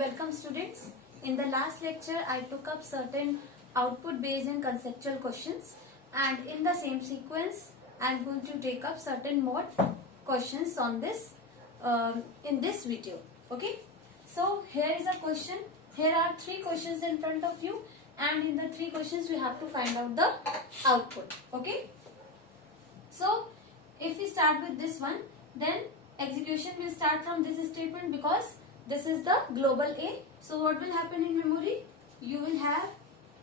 Welcome students. In the last lecture I took up certain output based and conceptual questions, and in the same sequence I am going to take up certain more questions on this in this video. Okay. So here is a question. Here are 3 questions in front of you, and in the 3 questions we have to find out the output. Okay. So if we start with this one, then execution will start from this statement because this is the global A. So what will happen in memory? You will have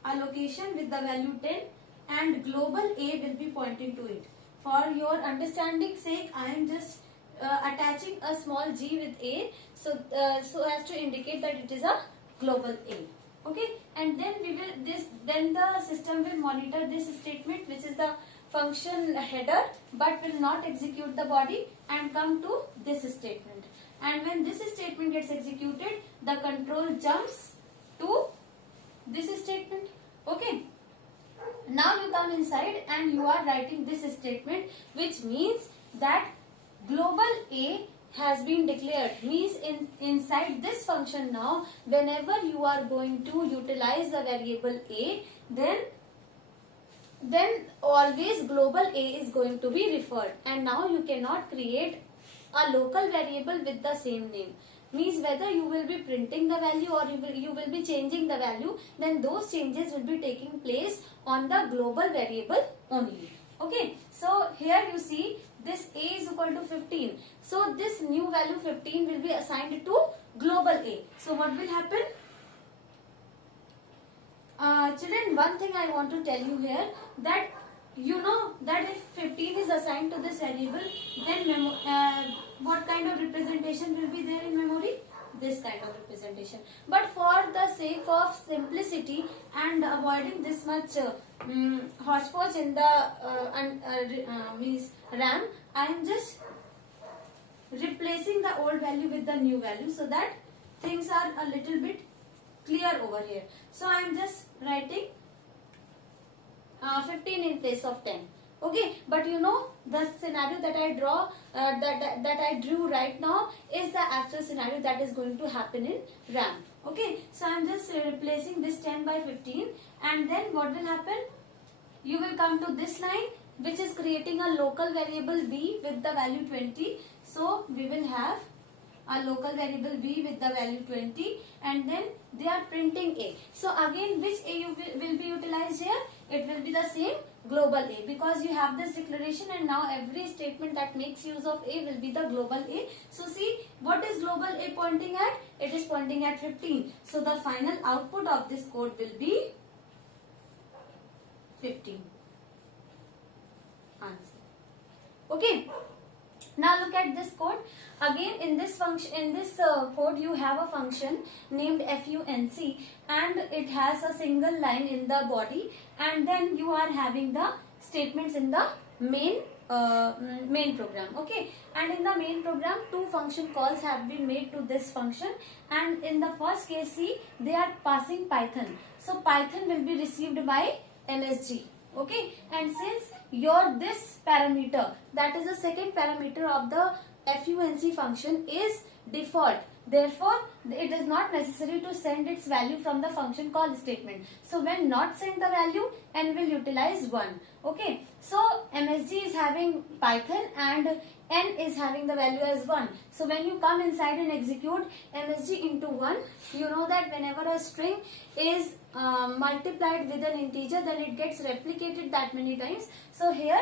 a location with the value 10 and global A will be pointing to it. For your understanding sake, I am just attaching a small g with A, so as to indicate that it is a global A. Okay, and then then the system will monitor this statement, which is the function header, but will not execute the body and come to this statement. And when this statement gets executed, the control jumps to this statement. Okay. Now you come inside and you are writing this statement, which means that global A has been declared. Means inside this function now, whenever you are going to utilize the variable A, then always global A is going to be referred, and now you cannot create a local variable with the same name. Means whether you will be printing the value or you will be changing the value, then those changes will be taking place on the global variable only. Okay, so here you see this A is equal to 15. So this new value 15 will be assigned to global A. So what will happen? Children, one thing I want to tell you here, that you know that if 15 is assigned to this variable, then what kind of representation will be there in memory? This kind of representation. But for the sake of simplicity and avoiding this much hodgepodge in the means RAM, I am just replacing the old value with the new value so that things are a little bit clear over here. So I am just writing 15 in place of 10. Okay, but you know the scenario that I draw that I drew right now is the actual scenario that is going to happen in RAM. Okay, so I am just replacing this 10 by 15, and then what will happen? You will come to this line, which is creating a local variable B with the value 20. So we will have a local variable B with the value 20, and then they are printing A. So again, which A will be utilized here? It will be the same global A, because you have this declaration, and now every statement that makes use of A will be the global A. So see, what is global A pointing at? It is pointing at 15. So the final output of this code will be 15. Answer. Okay. Now look at this code. Again, in this function, in this code, you have a function named func, and it has a single line in the body, and then you are having the statements in the main program. Okay, and in the main program, 2 function calls have been made to this function, and in the first case, see, they are passing Python. So Python will be received by MSG. Okay, and since this parameter, that is the second parameter of the func function, is default, therefore it is not necessary to send its value from the function call statement. So when not send the value, n will utilize 1. Okay, so MSG is having Python and n is having the value as 1. So when you come inside and execute MSG into 1, you know that whenever a string is multiplied with an integer, then it gets replicated that many times. So here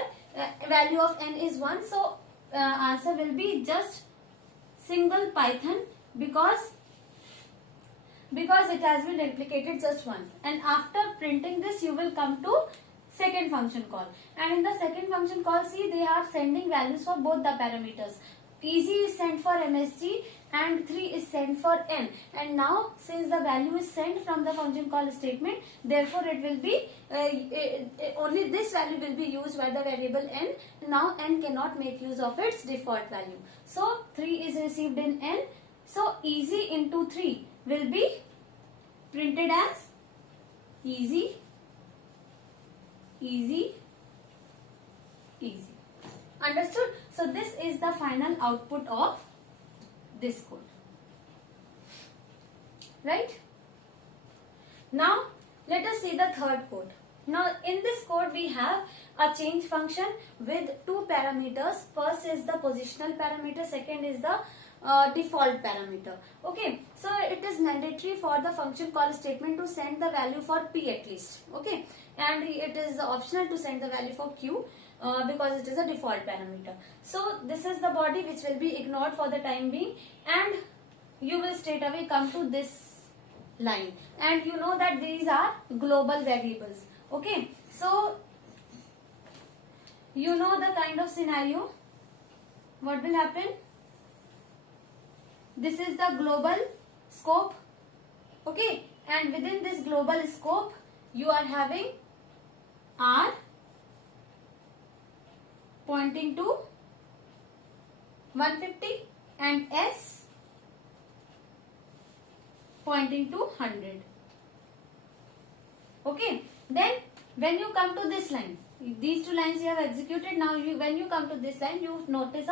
value of n is 1. So answer will be just single Python, because it has been replicated just once. And after printing this, you will come to second function call, and in the second function call, see, they are sending values for both the parameters. Easy is sent for MSG and 3 is sent for n, and now since the value is sent from the function call statement, therefore it will be only this value will be used by the variable n. Now n cannot make use of its default value. So 3 is received in n. So easy into 3 will be printed as easy, easy, easy. Understood? So this is the final output of this code. right? Now let us see the third code. Now in this code we have a change function with two parameters. First is the positional parameter, second is the default parameter. Okay, so it is mandatory for the function call statement to send the value for p at least. Okay, and it is optional to send the value for q because it is a default parameter. So this is the body which will be ignored for the time being, and you will straight away come to this line, and you know that these are global variables. Okay, so you know the kind of scenario. What will happen? This is the global scope. Okay, and within this global scope you are having R pointing to 150 and S pointing to 100. Okay, then when you come to this line, these two lines you have executed. Now when you come to this line, you notice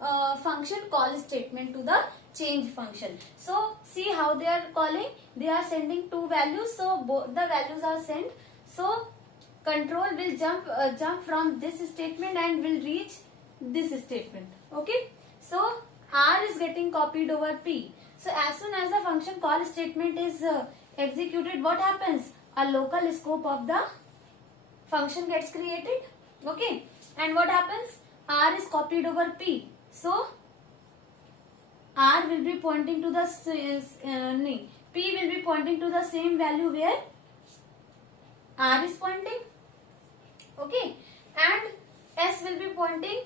a function call statement to the change function. So see how they are calling. They are sending two values, so both the values are sent. So control will jump from this statement and will reach this statement. Okay, so R is getting copied over P. So as soon as the function call statement is executed, what happens? A local scope of the function gets created. Okay, and what happens? R is copied over P. So R will be pointing to the P will be pointing to the same value where R is pointing. Okay, and S will be pointing.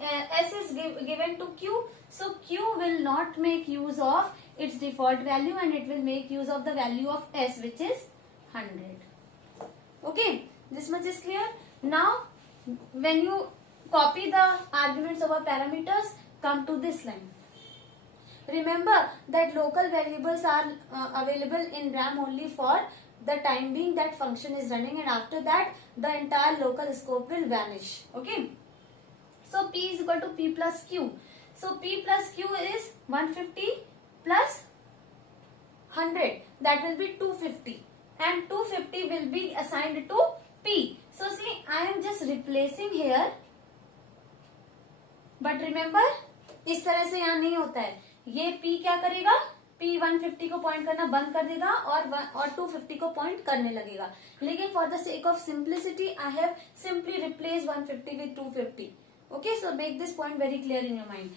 S is given to Q. So Q will not make use of its default value, and it will make use of the value of S, which is 100. Okay, this much is clear. Now when you copy the arguments over parameters, come to this line. Remember that local variables are available in RAM only for the time being that function is running, and after that the entire local scope will vanish. Okay, so P is equal to P plus Q. So P plus Q is 150 plus 100, that will be 250, and 250 will be assigned to P. So see, I am just replacing here, but remember इस तरह से यहाँ नहीं होता है. ये P क्या करेगा? P 150 को पॉइंट करना बंद कर देगा और 250 को पॉइंट करने लगेगा. लेकिन for the sake of simplicity I have simply replace 150 with 250. Okay, so make this point very clear in your mind.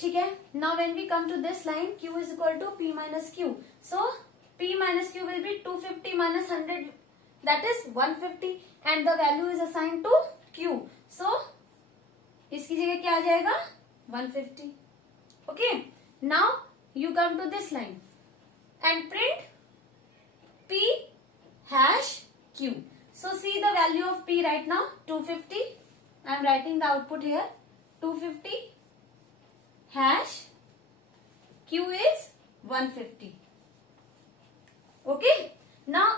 ठीक है. Now when we come to this line, Q is equal to P minus Q. So P minus Q will be 250 minus 100, that is 150, and the value is assigned to Q. So इसकी जगह क्या आ जाएगा? 150. Okay. Now you come to this line and print P hash Q. So see the value of P right now, 250. I am writing the output here, 250 hash Q is 150. Okay. Now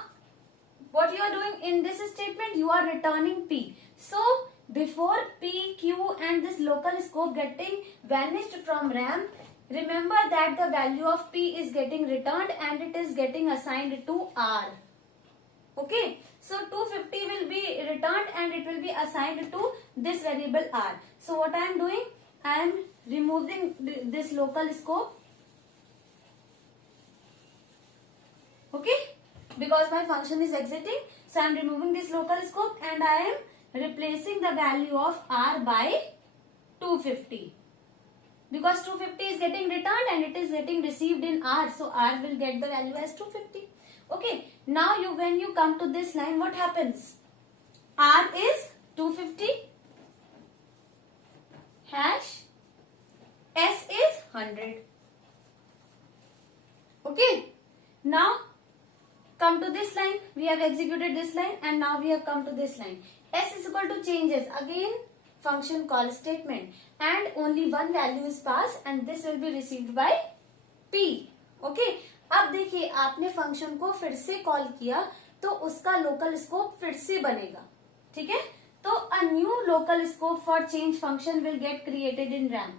what you are doing in this statement, you are returning P. So before P, Q and this local scope getting vanished from RAM, remember that the value of P is getting returned and it is getting assigned to R. Okay, so 250 will be returned and it will be assigned to this variable R. So what I am doing, I am removing this local scope. Okay, because my function is exiting, so I am removing this local scope and I am replacing the value of R by 250. Because 250 is getting returned and it is getting received in R, so R will get the value as 250. Okay, now when you come to this line, what happens? R is 250 hash, S is 100. Okay, now come to this line. We have executed this line and now we have come to this line. S is equal to changes, again function call statement, and only one value is passed and this will be received by P. Okay, अब देखिए आपने function को फिर से call किया तो उसका local scope फिर से बनेगा. ठीक है, तो a new local scope for change function will get created in RAM.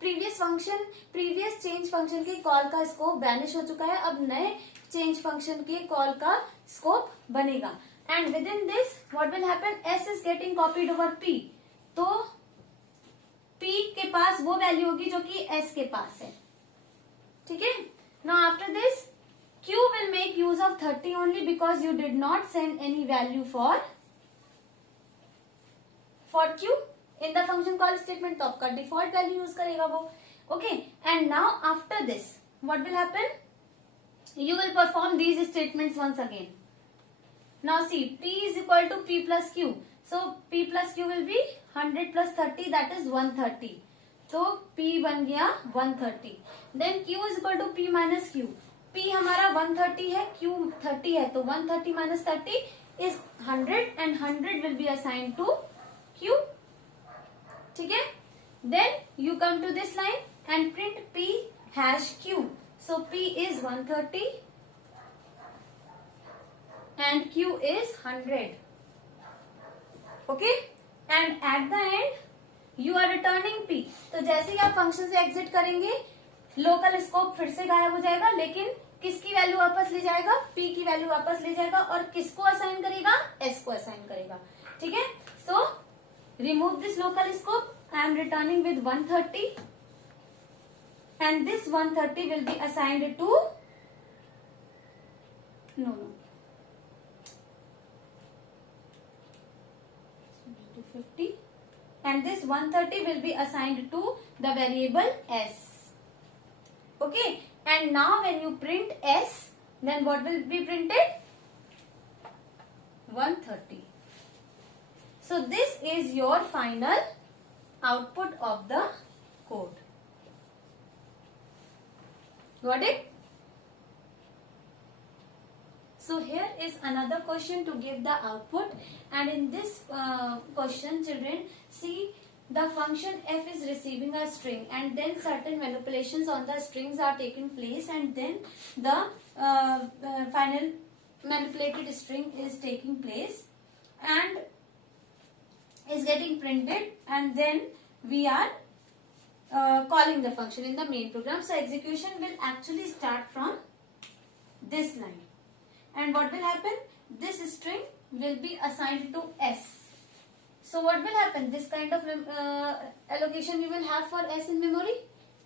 Previous change function के कॉल का स्कोप वैनिश हो चुका है, अब नए चेंज फंक्शन के कॉल का स्कोप बनेगा। And with in this what will happen, S is getting copied over P, तो पी के पास वो वैल्यू होगी जो कि एस के पास है, ठीक है। Now after this Q will make use of 30 only because you did not send any value for Q in the function call statement, तो आपका डिफॉल्ट वैल्यू यूज करेगा वो, okay. And now after this what will happen, you will perform these statements once again. Now see, P is equal to P plus Q, so P plus Q will be 100 plus 30, that is 130, तो P बन गया 130. Then Q is equal to P minus Q. P हमारा 130 है, Q 30 है, तो 130 minus 30 is 100 and 100 will be assigned to Q, ठीक है। Then you come to this line and print P hash Q. So P is 130 and Q is 100, okay, and at the end you are returning P. तो जैसे ही आप function से exit करेंगे local scope फिर से गायब हो जाएगा, लेकिन किसकी वैल्यू वापस ले जाएगा, P की वैल्यू वापस ले जाएगा, और किसको असाइन करेगा, S को असाइन करेगा, ठीक है। So remove this local scope, I am returning with 130 and this 130 will be assigned to no 50, and this 130 will be assigned to the variable S, okay. And now when you print S, then what will be printed, 130. So this is your final output of the code. Got it? So here is another question to give the output, and in this question children, see the function f is receiving a string and then certain manipulations on the strings are taking place, and then the final manipulated string is taking place and is getting printed, and then we are calling the function in the main program. So execution will actually start from this line, and what will happen, this string will be assigned to S. So what will happen, this kind of allocation you will have for S in memory,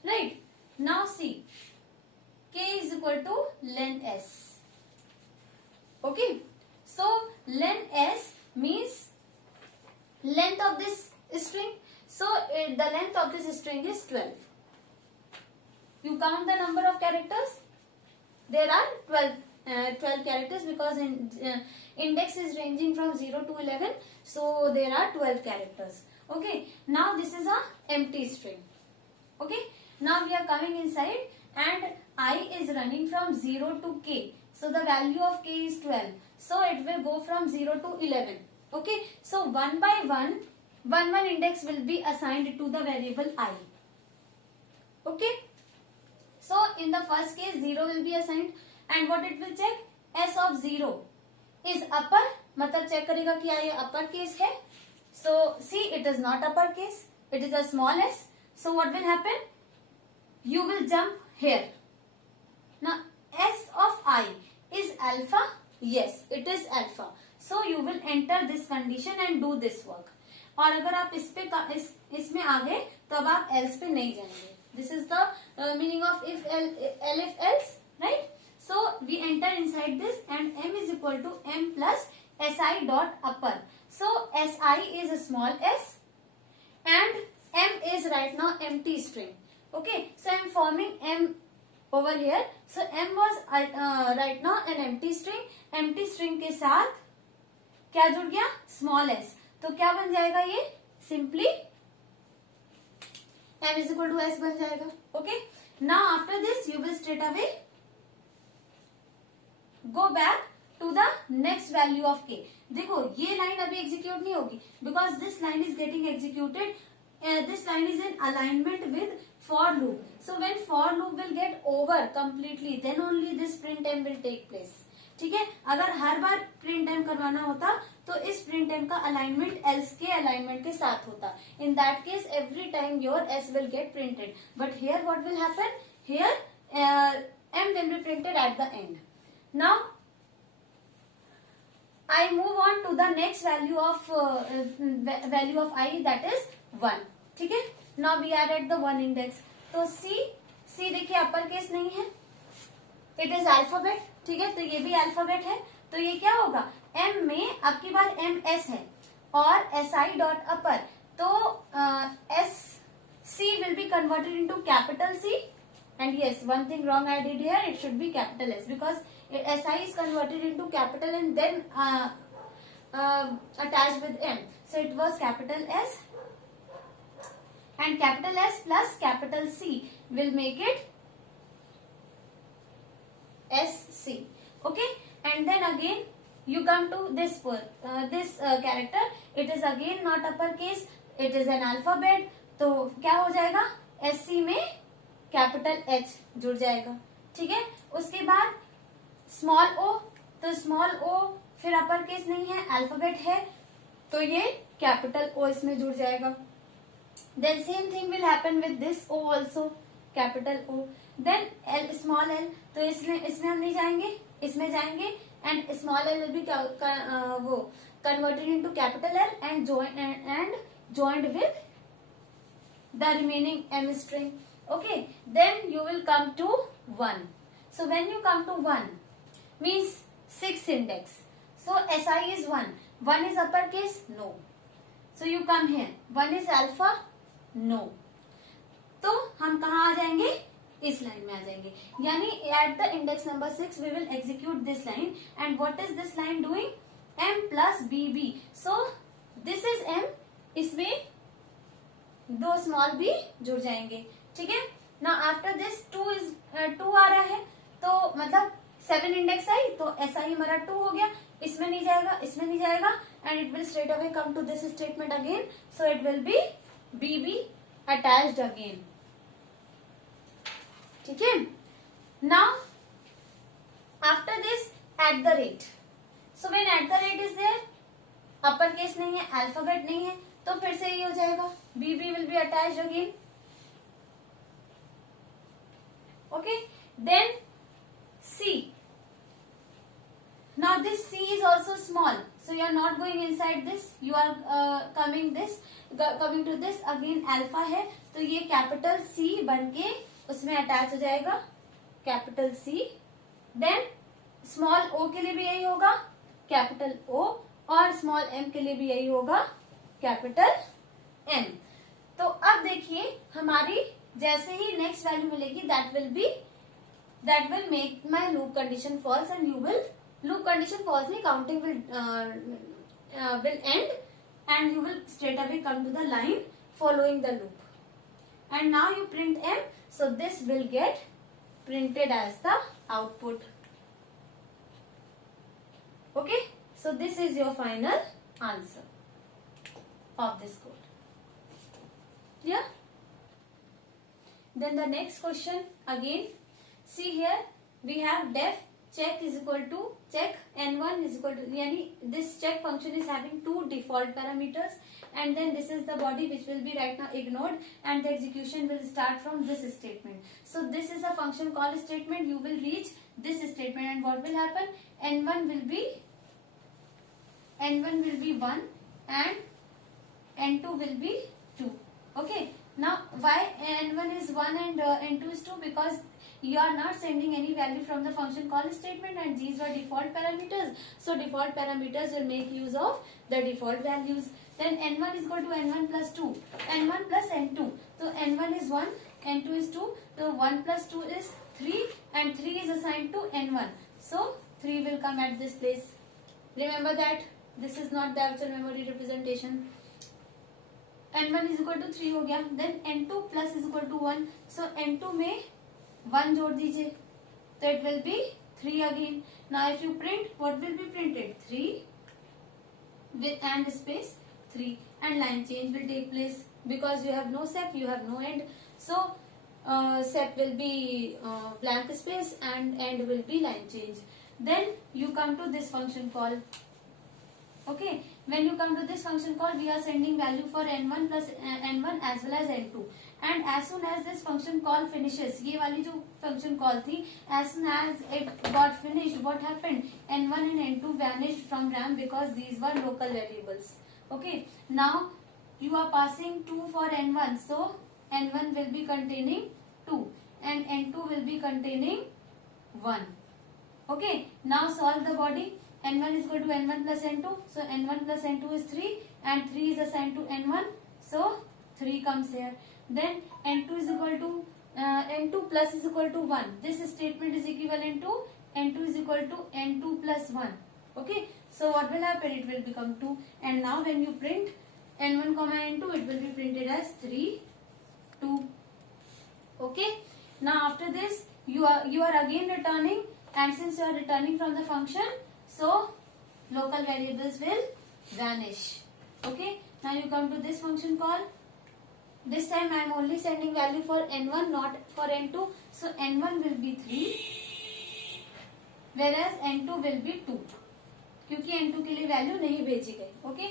right? Now see, K is equal to len S, okay. So len S means length of this string, so the length of this string is 12. You count the number of characters, there are 12 characters because index is ranging from 0 to 11, so there are 12 characters, okay. Now this is a empty string, okay. Now we are coming inside and I is running from 0 to K, so the value of K is 12, so it will go from 0 to 11, okay. So one by one index will be assigned to the variable I, okay. So in the first case 0 will be assigned, and what it will check, S of 0 is upper, मतलब check करेगा कि ये upper case है, so see it is not upper case, it is a small s, so what will happen, you will jump here. Now S of I is alpha, yes it is alpha, so you will enter this condition and do this work. और अगर आप इसमें आ गए तो अब आप else पे नहीं जाएंगे. This is the meaning of if else, right? So we enter inside this and m is equal to m plus si dot upper. So si is a small s and m is right now empty string. Okay, so I am forming m over here. So m was right now an empty string. Empty string के साथ क्या जुड़ गया, small s. तो क्या बन जाएगा ये, simply m is equal to s बन जाएगा. Okay, now after this you will straight away go back to the next value of k. देखो ये लाइन अभी एग्जीक्यूट नहीं होगी because this line is getting executed. This line is in alignment with for loop. So when for loop will get over completely, then only this print m will take place. ठीक है, अगर हर बार print M करवाना होता तो इस print M का alignment else के alignment के साथ होता. In that case every time your S will get printed, but here what will happen, here M will be printed at the end. Now I move on to the next value of I, that is 1. ठीक है, now we are at the 1 index. तो C देखिए अपर case नहीं है, it is alphabet. ठीक है, तो ये भी अल्फाबेट है, तो ये क्या होगा, M में आपकी बार MS है और SI डॉट अपर, तो C will be converted into capital C, and yes, one thing wrong I did here, it should be capital S, because SI is converted into capital and then attached with M. So it was capital S, and capital S plus capital C will make it SC. Okay, and then again you come to this character. It is again not uppercase, it is an alphabet. तो क्या हो जाएगा, SC में capital H जुड़ जाएगा. ठीक है, उसके बाद स्मॉल o, तो स्मॉल o फिर अपर केस नहीं है, अल्फाबेट है, तो ये कैपिटल O इसमें जुड़ जाएगा. Then same thing will happen with this O also, capital O. Then L, small l, तो इसमें हम नहीं जाएंगे, इसमें जाएंगे, and small l will be वो converted into capital L and joined with the remaining M string. Okay, then you will come to 1. So when you come to 1 means 6th index. So SI is 1. 1 is uppercase? No. So you come here. 1 is alpha? No. तो हम कहाँ आ जाएंगे, इस line में आ जाएंगे. यानी at the index number 6 we will execute this line. And what is this line doing? M plus BB. So this is M. इसमें दो स्मॉल b जुड़ जाएंगे. ठीक है, now after this 2 आ रहा है, तो मतलब 7 इंडेक्स आई, तो SI हमारा 2 हो गया, इसमें नहीं जाएगा, इसमें नहीं जाएगा, and it will straight away come to this statement again. So it will be BB attached again. ठीक है, now after this at the rate. So when at the rate is there, upper case नहीं है, alphabet नहीं है, तो फिर से ये हो जाएगा, BB will be attached again. Okay, then C. Now this C is also small, so you are not going inside this, you are coming to this. Again alpha है, तो ये कैपिटल C बन के उसमें अटैच हो जाएगा, capital C. Then small O के लिए भी यही होगा, कैपिटल O, और स्मॉल M के लिए भी यही होगा, कैपिटल M. तो अब देखिए हमारी जैसे ही नेक्स्ट वैल्यू मिलेगी, that will make my loop condition false, and you will loop condition false नहीं, counting will end, and you will straight away come to the line following the loop. And now you print M, so this will get printed as the output. Okay, so this is your final answer of this code. Yeah. Then the next question again. See here we have def check is equal to check n1 is equal to, yani this check function is having 2 default parameters, and then this is the body which will be right now ignored, and the execution will start from this statement. So this is a function call statement. You will reach this statement, and what will happen, n1 will be 1 and n2 will be 2. Okay, now why n1 is 1 and n2 is 2? Because you are not sending any value from the function call statement, and these were default parameters. So default parameters will make use of the default values. Then n1 is equal to n1 plus 2, n1 plus n2. So n1 is 1, n2 is 2. So 1 plus 2 is 3, and 3 is assigned to n1. So 3 will come at this place. Remember that this is not the actual memory representation. n1 is equal to 3 हो गया. Then n2 plus is equal to 1. So n2 में 1 जोड़ दीजिए, तो it will be 3 again. Now if you print, what will be printed? 3 with and space 3, and line change will take place because you have no sep, you have no end. So sep will be blank space and end will be line change. Then you come to this function call. Okay, when you come to this function call, we are sending value for n1 plus n1 as well as n2. And as soon as this function call finishes, ये वाली जो function call थी, as soon as it got finished, what happened? n1 and n2 vanished from RAM because these were local variables. Okay, now you are passing 2 for n1, so n1 will be containing 2 and n2 will be containing 1. Okay, now solve the body. n1 is equal to n1 plus n2, so n1 plus n2 is 3 and 3 is assigned to n1, so 3 comes here. Then n2 is equal to n2 plus is equal to 1. This statement is equivalent to n2 is equal to n2 plus 1. Okay, so what will happen? It will become 2, and now when you print n1 comma n2, it will be printed as 3, 2. Okay, now after this you are again returning, and since you are returning from the function, so local variables will vanish. Okay, now you come to this function call. This time I am only sending value for n1, not for n2, so n1 will be 3 whereas n2 will be 2, क्योंकि n2 के लिए value नहीं भेजी गई. Okay,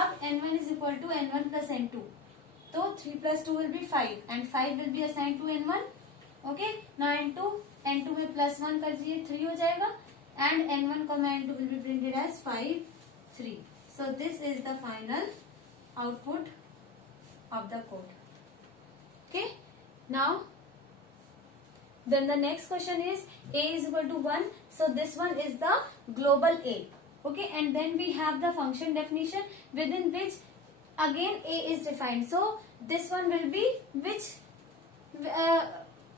अब n1 is equal to n1 plus n2, तो 3 plus 2 will be 5 and 5 will be assigned to n1. Okay, now n2 में plus 1 कर दीजिए, 3 हो जाएगा, and n1 comma n2 will be printed as 5, 3. So this is the final output of the code. Okay, now then the next question is a is equal to 1, so this one is the global A. Okay, and then we have the function definition within which again A is defined. So this one will be which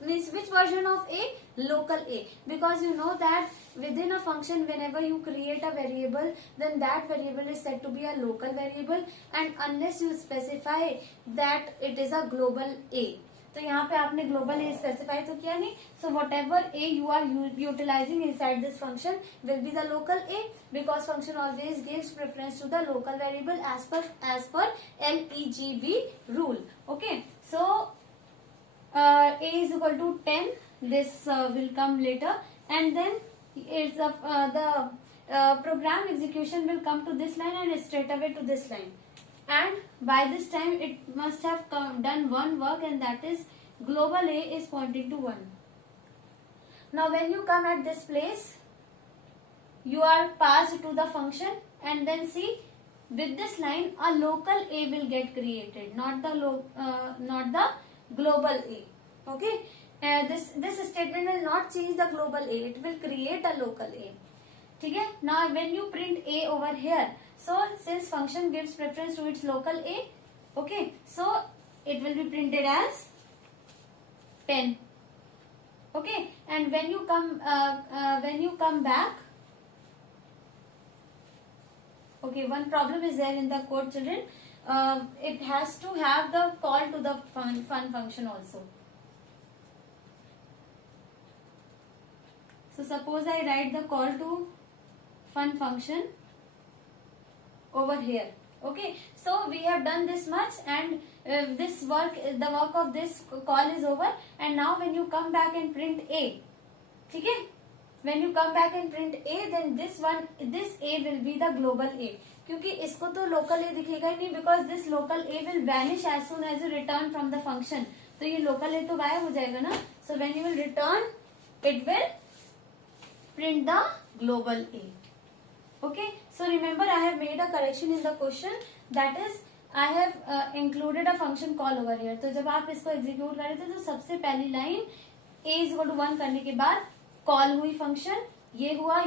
means which version of A? Local A, because you know that within a function whenever you create a variable, then that variable is said to be a local variable, and unless you specify that it is a global A. तो यहाँ पे आपने global A specify तो किया नहीं, so whatever A you are utilizing inside this function will be the local A, because function always gives preference to the local variable as per LEGB rule. Okay, so A is equal to 10. This will come later, and then it's the program execution will come to this line and straight away to this line, and by this time it must have done one work, and that is global A is pointing to 1. Now when you come at this place, you are passed to the function, and then see with this line a local A will get created, not the global A. Okay, this statement will not change the global A, it will create a local A. ठीक है, now when you print A over here, so since function gives preference to its local A, okay, so it will be printed as 10. Okay, and when you come back, okay, one problem is there in the code, children. It has to have the call to the fun function also. So suppose I write the call to fun function over here. Okay, so we have done this much, and the work of this call is over, and now when you come back and print A, okay, when you come back and print A, then this A will be the global A, क्योंकि इसको तो local A दिखेगा ही नहीं, because this local A will vanish as soon as you return from the function. तो ये local A तो गायब हो जाएगा ना. So when you will return, it will print the global A. Okay, so remember I have made a correction in the question, that is I have included a function call over here. तो जब आप इसको execute कर रहे थे, तो सबसे पहली line A is equal to 1 करने के बाद कॉल हुई फंक्शन, ये हुआ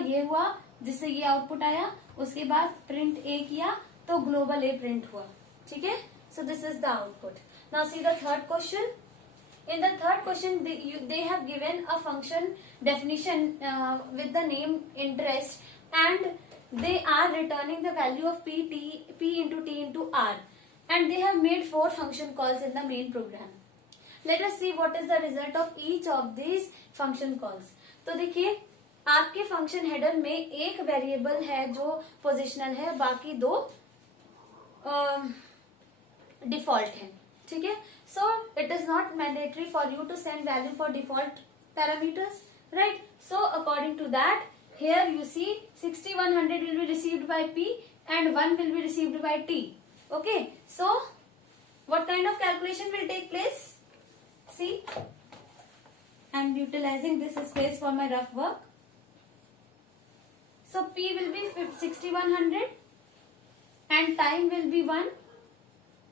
जिससे ये आउटपुट आया, उसके बाद प्रिंट A किया तो ग्लोबल A प्रिंट हुआ. ठीक है, so this is the output. Now see the third question. In the third question, they have given a function definition with the name interest, and they are returning the value of p into t into r, and they have made 4 function calls in the main program. Let us see what is the result of each of these function calls. तो देखिए, आपके function header में एक variable है जो positional है, बाकी 2 default है. ठीक है, so it is not mandatory for you to send value for default parameters, right? So according to that, here you see 6100 will be received by P and 1 will be received by T. Okay, so what kind of calculation will take place? See, I am utilizing this space for my rough work. So P will be 6100 and time will be 1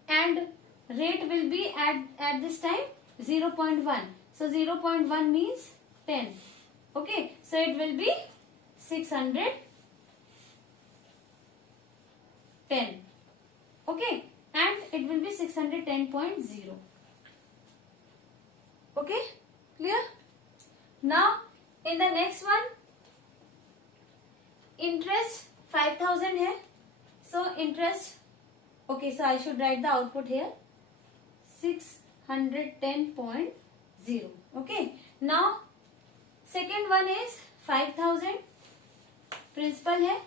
and rate will be at this time 0.1. So 0.1 means 10. Okay, so it will be 610. Okay, and it will be 610.0. Okay, clear? Now in the next one, interest 5000 है. So interest, okay, so I should write the output here 610.0. Okay, now second one is 5000 principal है.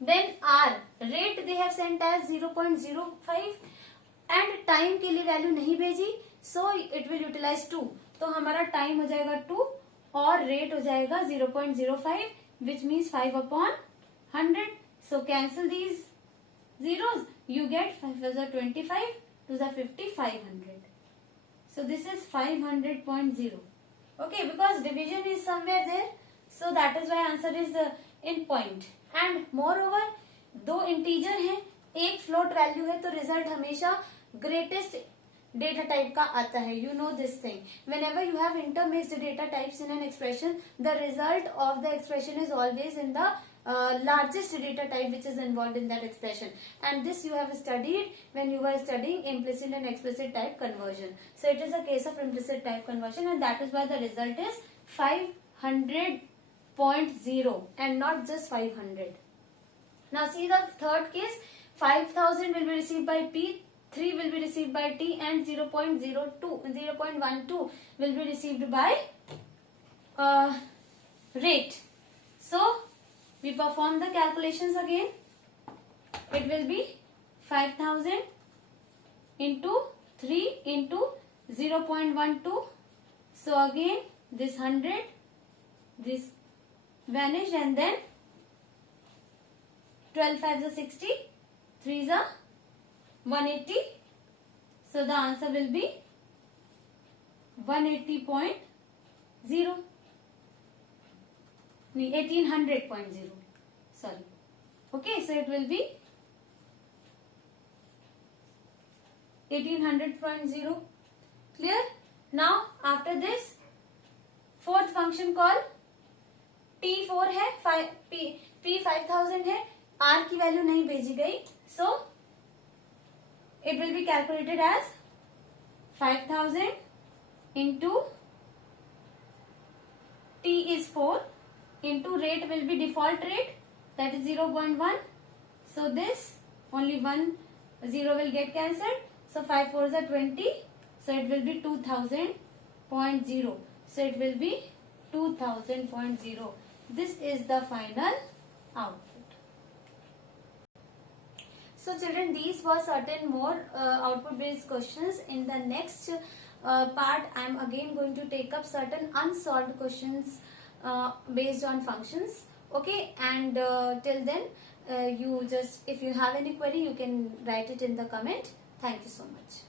Then R rate they have sent as 0.05 and time के लिए value नहीं भेजी, so it will utilize 2. तो हमारा time हो जाएगा 2 और रेट हो जाएगा 0.05 which means 5/100. So cancel these zeros. You get 5 as a 25, 2 as a 50, 500. So this is 500.0. Okay, because division is somewhere there, so that is why answer is in point. And moreover, दो integer हैं, एक float value है, तो result हमेशा greatest data type का आता है. You know this thing. Whenever you have intermixed data types in an expression, the result of the expression is always in the largest data type which is involved in that expression. And this you have studied when you were studying implicit and explicit type conversion. So it is a case of implicit type conversion, and that is why the result is 500.0 and not just 500. Now see the third case, 5000 will be received by P, 3 will be received by T, and 0.12 will be received by rate. So we perform the calculations again. It will be 5000 into 3 into 0.12. So again this 100, this vanished, and then 12 5 is 60, 3 is 180. So the answer will be 180.0. 1800.0. Sorry. Okay, so it will be 1800.0. Clear? Now after this, fourth function call T4 है, P 5000 है, R की value नहीं भेजी गई, so it will be calculated as 5000 into T is 4 into rate will be default rate, that is 0.1. So this only 1 0 will get cancelled. So 5 4s are 20. So it will be 2000.0. So it will be 2000.0. This is the final output. So children, these were certain more output based questions. In the next part, I am again going to take up certain unsolved questions based on functions. Okay, and till then, if you have any query, you can write it in the comment. Thank you so much.